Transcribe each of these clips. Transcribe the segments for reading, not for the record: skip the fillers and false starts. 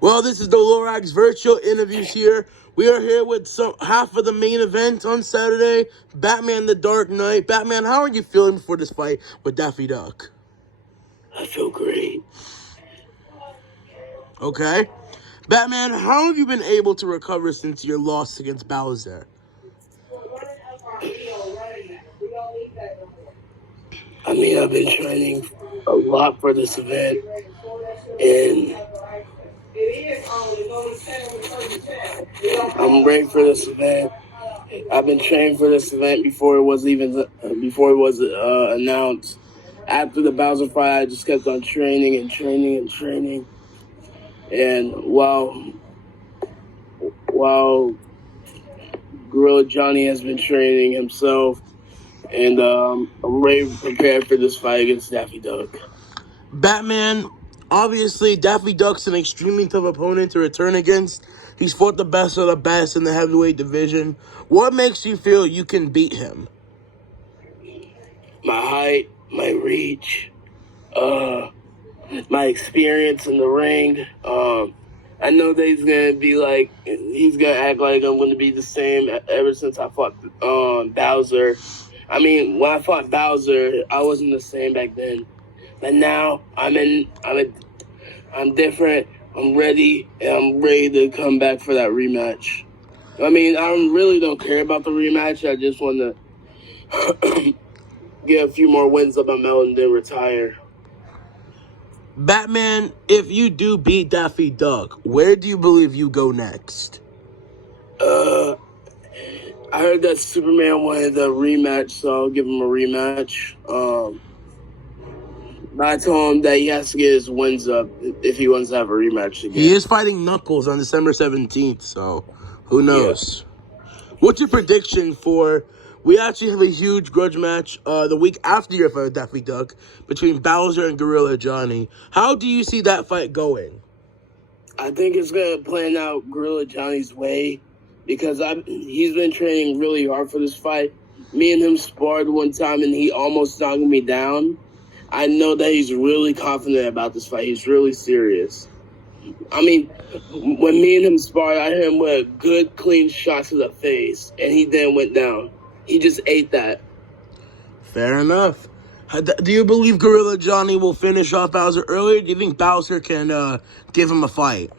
Well, this is the Lorax virtual interviews here. We are here with half of the main event on Saturday, Batman the Dark Knight. Batman, how are you feeling before this fight with Daffy Duck? I feel great. Okay. Batman, how have you been able to recover since your loss against Bowser? I mean, I've been training a lot for this event, and I'm ready for this event. I've been training for this event before it was announced. After the Bowser fight, I just kept on training and training and training. And while Gorilla Johnny has been training himself, and I'm ready to prepare for this fight against Daffy Duck. Batman, obviously, Daffy Duck's an extremely tough opponent to return against. He's fought the best of the best in the heavyweight division. What makes you feel you can beat him? My height, my reach, my experience in the ring. I know that he's gonna act like I'm gonna be the same ever since I fought Bowser. I mean, when I fought Bowser, I wasn't the same back then. But now I'm different. I'm ready, and I'm ready to come back for that rematch. I mean, I really don't care about the rematch. I just want to get a few more wins up my belt and then retire. Batman, if you do beat Daffy Duck, where do you believe you go next? I heard that Superman wanted a rematch, so I'll give him a rematch. But I told him that he has to get his wins up if he wants to have a rematch again. He is fighting Knuckles on December 17th, so who knows? Yeah. What's your prediction for... We actually have a huge grudge match the week after your fight with Daffy Duck between Bowser and Gorilla Johnny. How do you see that fight going? I think it's going to plan out Gorilla Johnny's way because he's been training really hard for this fight. Me and him sparred one time and he almost knocked me down. I know that he's really confident about this fight. He's really serious. I mean, when me and him sparred, I hit him with a good, clean shot to the face, and he then went down. He just ate that. Fair enough. Do you believe Gorilla Johnny will finish off Bowser earlier? Do you think Bowser can give him a fight?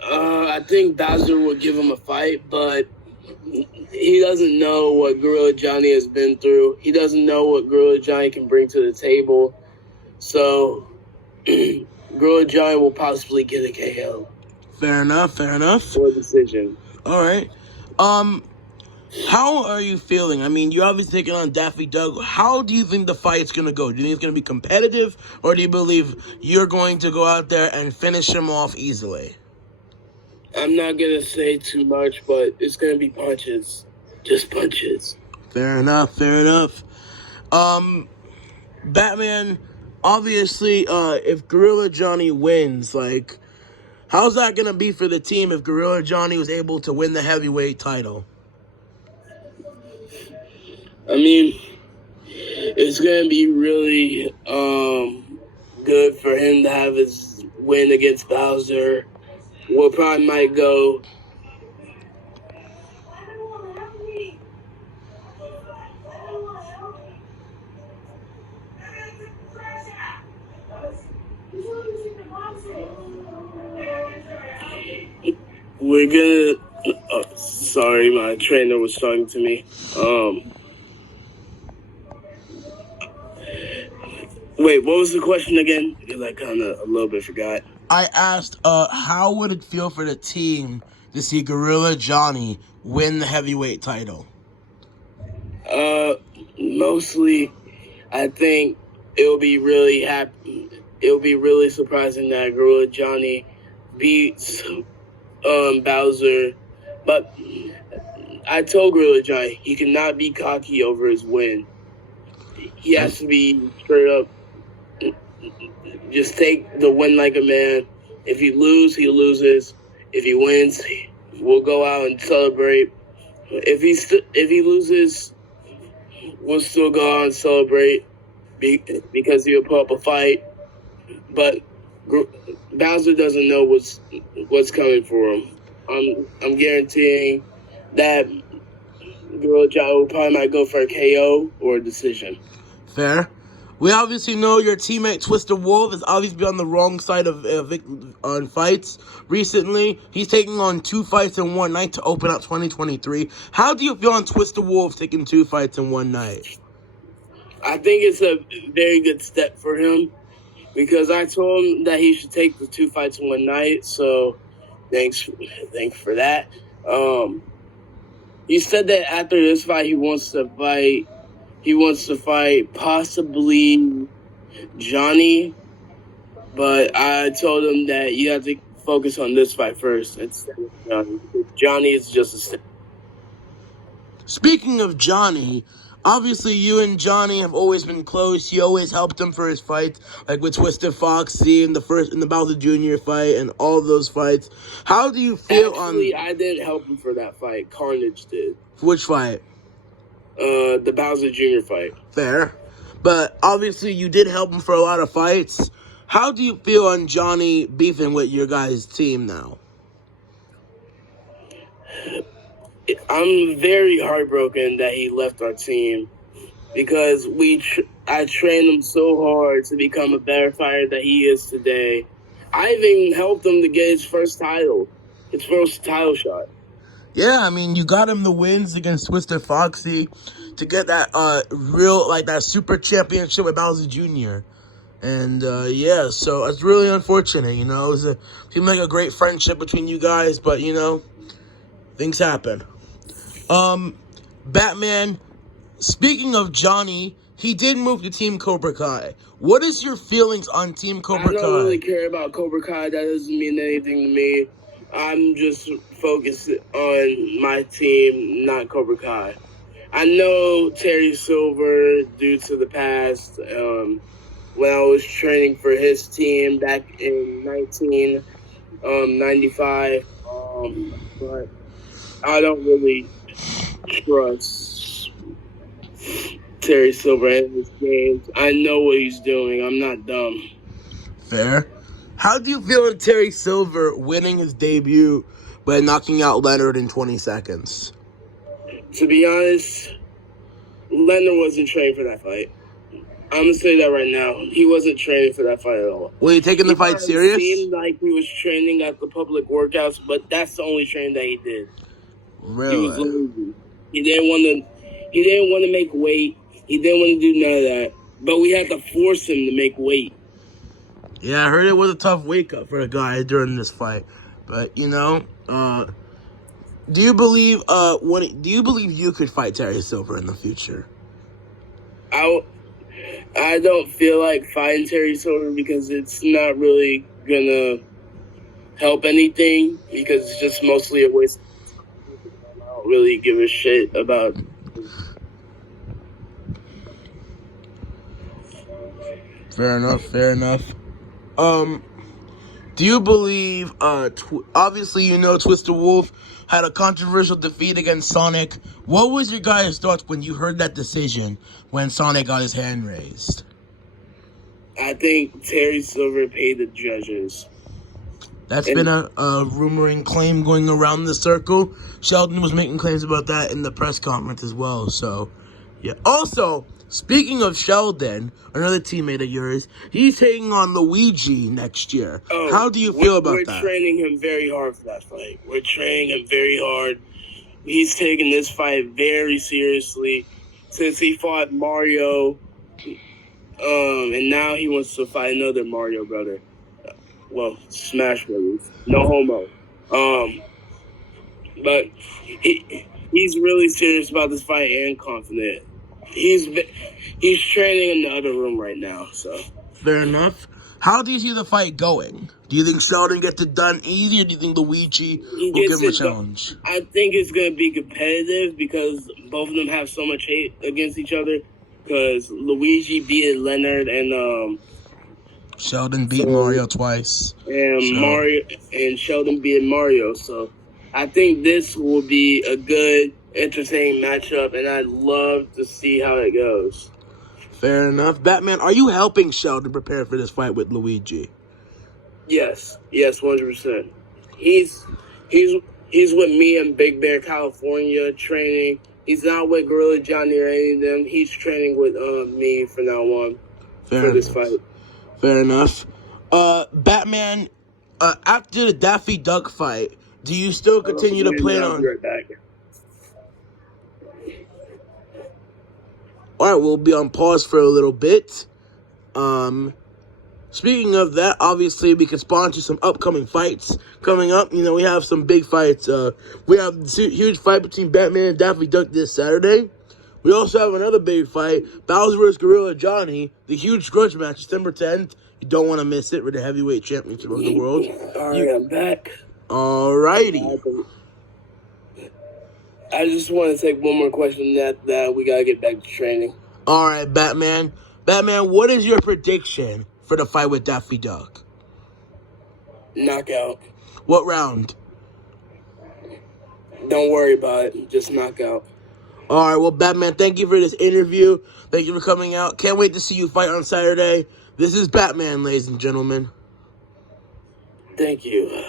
I think Bowser will give him a fight, but he doesn't know what Gorilla Johnny has been through. He doesn't know what Gorilla Johnny can bring to the table. So, Gorilla Johnny will possibly get a KO. Fair enough, fair enough. Or decision. All right. How are you feeling? I mean, you're obviously taking on Daffy Duck. How do you think the fight's going to go? Do you think it's going to be competitive, or do you believe you're going to go out there and finish him off easily? I'm not going to say too much, but it's going to be punches. Just punches. Fair enough, fair enough. Batman, obviously, if Gorilla Johnny wins, like, how's that going to be for the team if Gorilla Johnny was able to win the heavyweight title? I mean, it's going to be really good for him to have his win against Bowser. We'll probably might go... We're gonna... sorry, my trainer was talking to me. Wait, what was the question again? Because I kind of a little bit forgot. I asked, how would it feel for the team to see Gorilla Johnny win the heavyweight title? Mostly, I think it'll be really happy. It'll be really surprising that Gorilla Johnny beats Bowser, but I told Gorilla Johnny he cannot be cocky over his win. He has to be straight up. Just take the win like a man. If he loses, he loses. If he wins, we'll go out and celebrate. If he loses, we'll still go out and celebrate because he'll put up a fight. But Bowser doesn't know what's coming for him. I'm guaranteeing that Gorilla John probably might go for a KO or a decision. Fair. We obviously know your teammate Twister Wolf has obviously been on the wrong side of on fights recently. He's taking on 2 fights in one night to open up 2023. How do you feel on Twister Wolf taking 2 fights in one night? I think it's a very good step for him because I told him that he should take the 2 fights in one night. So thanks for that. He said that after this fight, he wants to fight possibly Johnny, but I told him that you have to focus on this fight first instead of Johnny. Johnny is just a step. Speaking of Johnny, obviously you and Johnny have always been close. You always helped him for his fights, like with Twisted Foxy in the Bowser Jr. fight and all those fights. How do you feel Actually, I didn't help him for that fight. Carnage did. Which fight? The Bowser Jr. fight. Fair. But obviously you did help him for a lot of fights. How do you feel on Johnny beefing with your guys' team now? I'm very heartbroken that he left our team because I trained him so hard to become a better fighter that he is today. I even helped him to get his first title shot. Yeah, I mean, you got him the wins against Twisted Foxy to get that that super championship with Bowser Jr. And, yeah, so it's really unfortunate, you know. It seemed like a great friendship between you guys, but, you know, things happen. Batman, speaking of Johnny, he did move to Team Cobra Kai. What is your feelings on Team Cobra Kai? I don't really care about Cobra Kai. That doesn't mean anything to me. I'm just focused on my team, not Cobra Kai. I know Terry Silver due to the past. When I was training for his team back in 1995, but I don't really trust Terry Silver in his games. I know what he's doing. I'm not dumb. Fair. How do you feel in Terry Silver winning his debut by knocking out Leonard in 20 seconds? To be honest, Leonard wasn't trained for that fight. I'm going to say that right now. He wasn't training for that fight at all. Were you taking the fight serious? It seemed like he was training at the public workouts, but that's the only training that he did. Really? He was lazy. He didn't want to make weight. He didn't want to do none of that. But we had to force him to make weight. Yeah, I heard it was a tough wake up for a guy during this fight. But, you know, do you believe you could fight Terry Silver in the future? I don't feel like fighting Terry Silver because it's not really gonna help anything because it's just mostly a waste. I don't really give a shit about. Fair enough. Do you believe, obviously you know Twister Wolf had a controversial defeat against Sonic. What was your guys' thoughts when you heard that decision when Sonic got his hand raised? I think Terry Silver paid the judges. That's been a rumoring claim going around the circle. Sheldon was making claims about that in the press conference as well, so, yeah. Also, speaking of Sheldon, another teammate of yours, he's taking on Luigi next year. How do you feel about that? We're training him very hard for that fight. We're training him very hard. He's taking this fight very seriously since he fought Mario, and now he wants to fight another Mario brother. Well, Smash Brothers. No homo. But he's really serious about this fight and confident. He's training in the other room right now, so. Fair enough. How do you see the fight going? Do you think Sheldon gets it done easy, or do you think Luigi will give him a challenge? I think it's going to be competitive because both of them have so much hate against each other. Because Luigi beat Leonard and Sheldon beat Mario twice. And Sheldon beat Mario. So I think this will be a good, entertaining matchup, and I'd love to see how it goes. Fair enough. Batman, are you helping Sheldon prepare for this fight with Luigi? Yes, 100%. He's he's he's with me in Big Bear, California, training. He's not with Gorilla Johnny or any of them. He's training with me from now on for this fight. Fair enough. Batman, after the Daffy Duck fight, do you still continue to plan I'll on? be right back. All right, we'll be on pause for a little bit. Speaking of that, obviously we can sponsor some upcoming fights coming up. You know, we have some big fights. We have a huge fight between Batman and Daffy Duck this Saturday. We also have another big fight, Bowser vs. Gorilla Johnny, the huge grudge match, December 10th. You don't want to miss it with the heavyweight championship of the world. All right, I'm back. All righty. I just want to take one more question that we got to get back to training. All right, Batman. Batman, what is your prediction for the fight with Daffy Duck? Knockout. What round? Don't worry about it. Just knockout. All right, well, Batman, thank you for this interview. Thank you for coming out. Can't wait to see you fight on Saturday. This is Batman, ladies and gentlemen. Thank you.